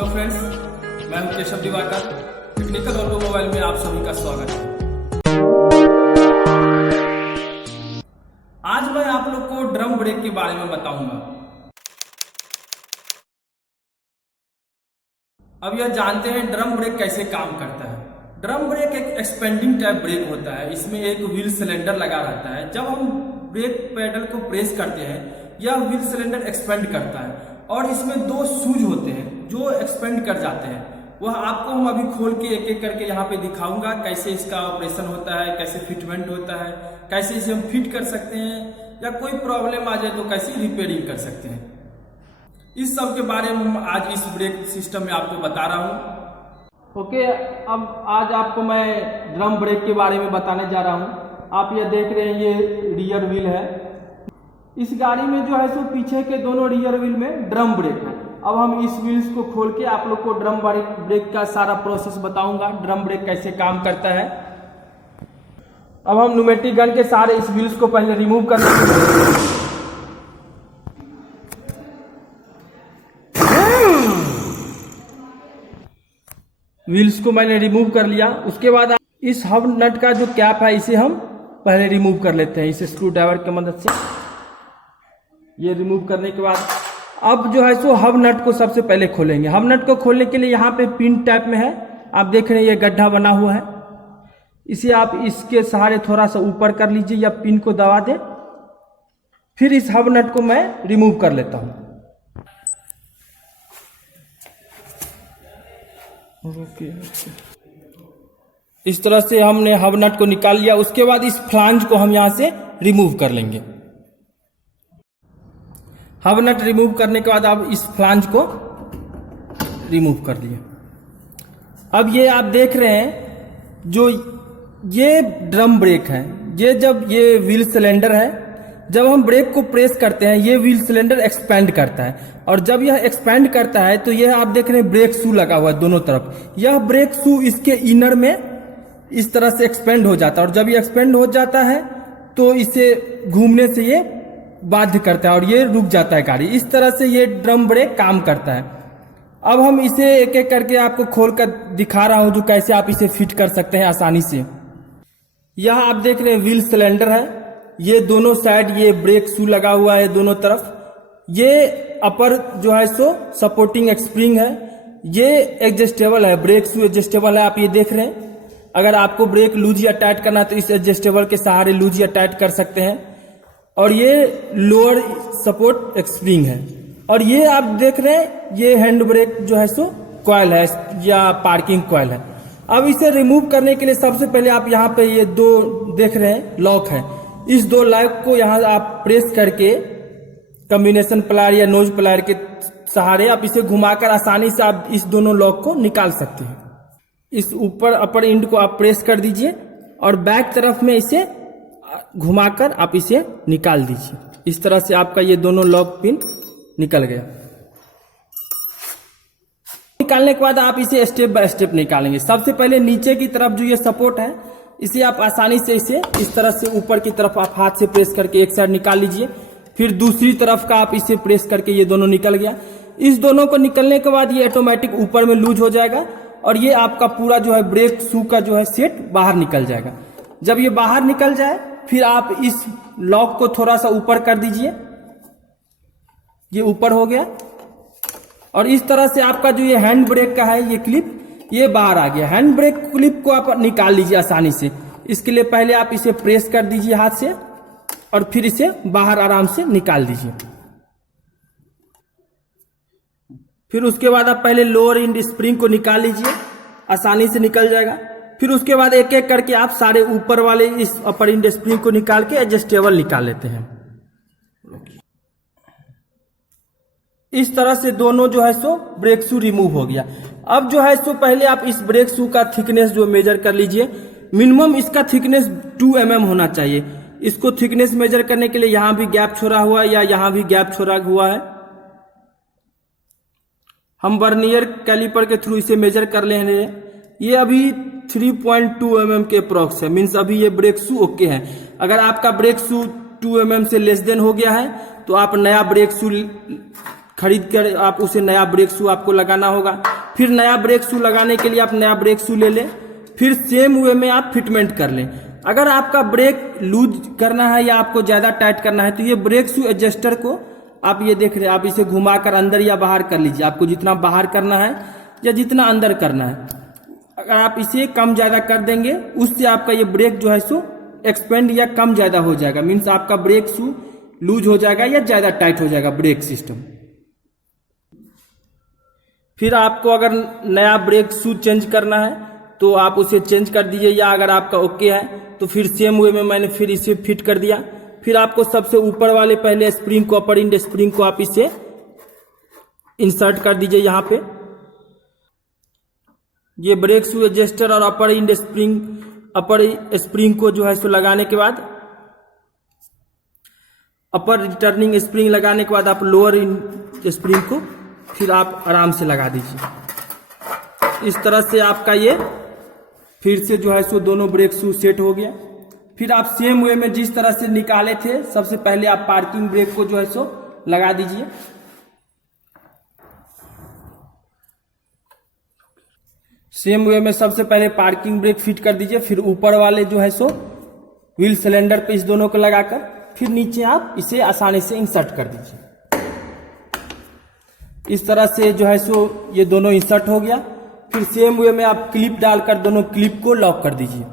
Hello friends, मैं हूं Keshav Diwakar. Technical automobile में आप सभी का स्वागत है। आज मैं आप लोग को ड्रम ब्रेक के बारे में बताऊंगा। अब यह जानते हैं ड्रम ब्रेक कैसे काम करता है। ड्रम ब्रेक एक एक्सपेंडिंग टाइप ब्रेक होता है। इसमें एक व्हील सिलेंडर लगा रहता है। जब हम ब्रेक पैडल को प्रेस करते हैं, यह व्हील सिलेंडर एक्सपेंड करता है और इसमें दो शूज होते हैं जो एक्सपेंड कर जाते हैं। वह आपको हम अभी खोल के एक एक करके यहाँ पे दिखाऊंगा कैसे इसका ऑपरेशन होता है, कैसे फिटमेंट होता है, कैसे इसे हम फिट कर सकते हैं या कोई प्रॉब्लम आ जाए तो कैसे रिपेयरिंग कर सकते हैं। इस सब के बारे में हम आज इस ब्रेक सिस्टम में आपको बता रहा हूँ। ओके, अब आज आपको मैं ड्रम ब्रेक के बारे में बताने जा रहा हूँ। आप ये देख रहे हैं, ये रियर व्हील है। इस गाड़ी में जो है सो पीछे के दोनों रियर व्हील में ड्रम ब्रेक है। अब हम इस व्हील्स को खोल के आप लोग को ड्रम ब्रेक का सारा प्रोसेस बताऊंगा, ड्रम ब्रेक कैसे काम करता है। अब हम न्यूमेटिक गन के सारे इस व्हील्स को पहले रिमूव कर लेंगे। व्हील्स को मैंने रिमूव कर लिया। उसके बाद इस हब नट का जो कैप है इसे हम पहले रिमूव कर लेते हैं इस स्क्रू ड्राइवर की मदद से। ये रिमूव करने के बाद अब जो है सो हब नट को सबसे पहले खोलेंगे। हब नट को खोलने के लिए यहाँ पे पिन टाइप में है, आप देख रहे हैं ये गड्ढा बना हुआ है। इसे आप इसके सहारे थोड़ा सा ऊपर कर लीजिए या पिन को दबा दे। फिर इस हब नट को मैं रिमूव कर लेता हूँ। इस तरह से हमने हब नट को निकाल लिया। उसके बाद इस फ्लांज को हम यहां से रिमूव कर लेंगे। हब नट रिमूव करने के बाद अब इस फ्लांज को रिमूव कर लिया। अब ये आप देख रहे हैं जो ये ड्रम ब्रेक है, ये जब ये व्हील सिलेंडर है, जब हम ब्रेक को प्रेस करते हैं ये व्हील सिलेंडर एक्सपेंड करता है और जब यह एक्सपेंड करता है तो यह आप देख रहे हैं ब्रेक शू लगा हुआ है दोनों तरफ। यह ब्रेक शू इसके इनर में इस तरह से एक्सपेंड हो जाता है और जब ये एक्सपेंड हो जाता है तो इसे घूमने से ये बाध्य करता है और ये रुक जाता है गाड़ी। इस तरह से ये ड्रम ब्रेक काम करता है। अब हम इसे एक एक करके आपको खोलकर दिखा रहा हूं जो कैसे आप इसे फिट कर सकते हैं आसानी से। यह आप देख रहे हैं व्हील सिलेंडर है, ये दोनों साइड ये ब्रेक शू लगा हुआ है दोनों तरफ। ये अपर जो है सो सपोर्टिंग स्प्रिंग है, ये एडजस्टेबल है, ब्रेक शू एडजस्टेबल है, आप ये देख रहे हैं। अगर आपको ब्रेक लूज या टाइट करना तो इस एडजस्टेबल के सहारे लूज या टाइट कर सकते हैं। और ये लोअर सपोर्ट स्प्रिंग है और ये आप देख रहे हैं ये हैंड ब्रेक जो है सो कॉइल है या पार्किंग कॉइल है। अब इसे रिमूव करने के लिए सबसे पहले आप यहाँ पे ये दो देख रहे हैं लॉक है, इस दो लॉक को यहाँ आप प्रेस करके कॉम्बिनेशन प्लायर या नोज प्लायर के सहारे आप इसे घुमाकर आसानी से आप इस दोनों लॉक को निकाल सकते हैं। इस ऊपर अपर एंड को आप प्रेस कर दीजिए और बैक तरफ में इसे घुमाकर आप इसे निकाल दीजिए। इस तरह से आपका ये दोनों लॉक पिन निकल गया। निकालने के बाद आप इसे स्टेप बाय स्टेप निकालेंगे। सबसे पहले नीचे की तरफ जो ये सपोर्ट है इसे आप आसानी से इसे इस तरह से ऊपर की तरफ आप हाथ से प्रेस करके एक साइड निकाल लीजिए। फिर दूसरी तरफ का आप इसे प्रेस करके ये दोनों निकल गया। इस दोनों को निकलने के बाद ये ऑटोमेटिक ऊपर में लूज हो जाएगा और ये आपका पूरा जो है ब्रेक शू का जो है सेट बाहर निकल जाएगा। जब ये बाहर निकल जाए फिर आप इस लॉक को थोड़ा सा ऊपर कर दीजिए, ये ऊपर हो गया। और इस तरह से आपका जो ये हैंड ब्रेक का है ये क्लिप ये बाहर आ गया। हैंड ब्रेक क्लिप को आप निकाल लीजिए आसानी से। इसके लिए पहले आप इसे प्रेस कर दीजिए हाथ से और फिर इसे बाहर आराम से निकाल दीजिए। फिर उसके बाद आप पहले लोअर एंड स्प्रिंग को निकाल लीजिए, आसानी से निकल जाएगा। फिर उसके बाद एक एक करके आप सारे ऊपर वाले इस अपर एंड स्प्रिंग को निकाल के एडजस्टेबल निकाल लेते हैं। इस तरह से दोनों जो है सो ब्रेक शू रिमूव हो गया। अब जो है सो पहले आप इस ब्रेक शू का थिकनेस जो मेजर कर लीजिए। मिनिमम इसका थिकनेस 2 mm होना चाहिए। इसको थिकनेस मेजर करने के लिए यहां भी गैप छोड़ा हुआ है या यहां भी गैप छोड़ा हुआ है। हम वर्नियर कैलिपर के थ्रू इसे मेजर कर ले रहे हैं। ये अभी 3.2 mm के अप्रॉक्स है, मीन्स अभी ये ब्रेक शू ओके है। अगर आपका ब्रेक शू 2 mm से लेस देन हो गया है तो आप नया ब्रेक शू खरीद कर आप उसे नया ब्रेक शू आपको लगाना होगा। फिर नया ब्रेक शू लगाने के लिए आप नया ब्रेक शू ले लें, फिर सेम वे में आप फिटमेंट कर लें। अगर आपका ब्रेक लूज करना है या आपको ज़्यादा टाइट करना है तो ये ब्रेक शू एडजस्टर को आप ये देख रहे हैं, आप इसे घुमाकर अंदर या बाहर कर लीजिए, आपको जितना बाहर करना है या जितना अंदर करना है। अगर आप इसे कम ज़्यादा कर देंगे उससे आपका ये ब्रेक जो है सो एक्सपेंड या कम ज़्यादा हो जाएगा, मीन्स आपका ब्रेक शू लूज हो जाएगा या ज़्यादा टाइट हो जाएगा ब्रेक सिस्टम। फिर आपको अगर नया ब्रेक शू चेंज करना है तो आप उसे चेंज कर दीजिए, या अगर आपका ओके है तो फिर सेम वे में मैंने फिर इसे फिट कर दिया। फिर आपको सबसे ऊपर वाले पहले स्प्रिंग को, अपर इंड स्प्रिंग को आप इसे इंसर्ट कर दीजिए यहाँ पे। ये ब्रेक शू एडजस्टर और अपर इंड स्प्रिंग, अपर स्प्रिंग को जो है सो लगाने के बाद, अपर रिटर्निंग स्प्रिंग लगाने के बाद आप लोअर स्प्रिंग को फिर आप आराम से लगा दीजिए। इस तरह से आपका ये फिर से जो है सो दोनों ब्रेक शू सेट हो गया। फिर आप सेम वे में जिस तरह से निकाले थे, सबसे पहले आप पार्किंग ब्रेक को जो है सो लगा दीजिए। सेम वे में सबसे पहले पार्किंग ब्रेक फिट कर दीजिए, फिर ऊपर वाले जो है सो व्हील सिलेंडर पे इस दोनों को लगाकर फिर नीचे आप इसे आसानी से इंसर्ट कर दीजिए। इस तरह से जो है सो ये दोनों इंसर्ट हो गया। फिर सेम वे में आप क्लिप डालकर दोनों क्लिप को लॉक कर दीजिए।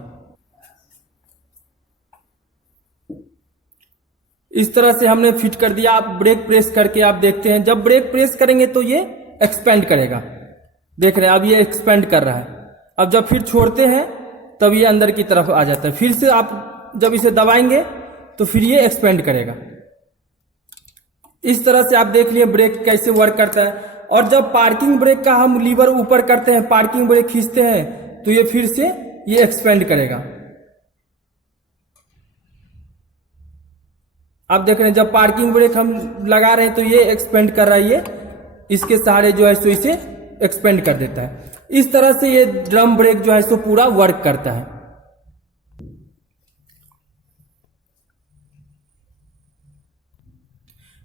इस तरह से हमने फिट कर दिया। आप ब्रेक प्रेस करके आप देखते हैं, जब ब्रेक प्रेस करेंगे तो ये एक्सपेंड करेगा, देख रहे हैं अब ये एक्सपेंड कर रहा है। अब जब फिर छोड़ते हैं तब ये अंदर की तरफ आ जाता है। फिर से आप जब इसे दबाएंगे तो फिर ये एक्सपेंड करेगा। इस तरह से आप देख लिए ब्रेक कैसे वर्क करता है। और जब पार्किंग ब्रेक का हम लीवर ऊपर करते हैं, पार्किंग ब्रेक खींचते हैं तो ये फिर से ये एक्सपेंड करेगा। आप देख रहे हैं जब पार्किंग ब्रेक हम लगा रहे हैं तो ये एक्सपेंड कर रहा है, ये इसके सहारे जो है सो इसे एक्सपेंड कर देता है। इस तरह से ये ड्रम ब्रेक जो है सो पूरा वर्क करता है।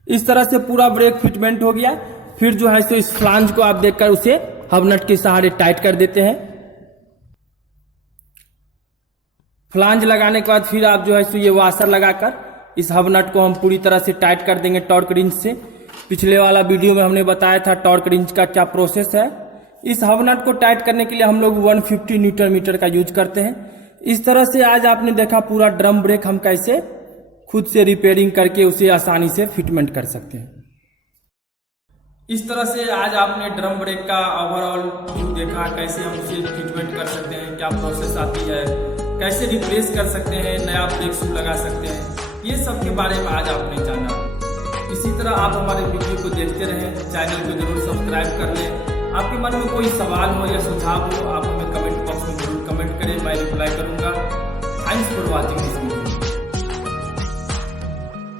इस तरह से पूरा ब्रेक फिटमेंट हो गया। फिर जो है सो इस फ्लांज को आप देखकर उसे हब नट के सहारे टाइट कर देते हैं। फ्लांज लगाने के बाद फिर आप जो है सो ये वाशर लगाकर इस हब नट को हम पूरी तरह से टाइट कर देंगे टॉर्क रिंच से। पिछले वाला वीडियो में हमने बताया था टॉर्क रिंच का क्या प्रोसेस है। इस हब नट को टाइट करने के लिए हम लोग 150 न्यूटन मीटर का यूज करते हैं। इस तरह से आज आपने देखा पूरा ड्रम ब्रेक हम कैसे खुद से रिपेयरिंग करके उसे आसानी से फिटमेंट कर सकते हैं। इस तरह से आज आपने ड्रम ब्रेक का ओवरऑल व्यू देखा, कैसे हम उसे फिटमेंट कर सकते हैं, क्या प्रोसेस आती है, कैसे रिप्लेस कर सकते हैं, नया ब्रेक शू लगा सकते हैं, ये सब के बारे में आज आपने जाना। इसी तरह आप हमारे वीडियो को देखते रहें, चैनल को जरूर सब्सक्राइब कर लें। आपके मन में कोई सवाल हो या सुझाव हो आप हमें कमेंट बॉक्स में जरूर कमेंट करें, मैं रिप्लाई करूंगा। Thanks for watching.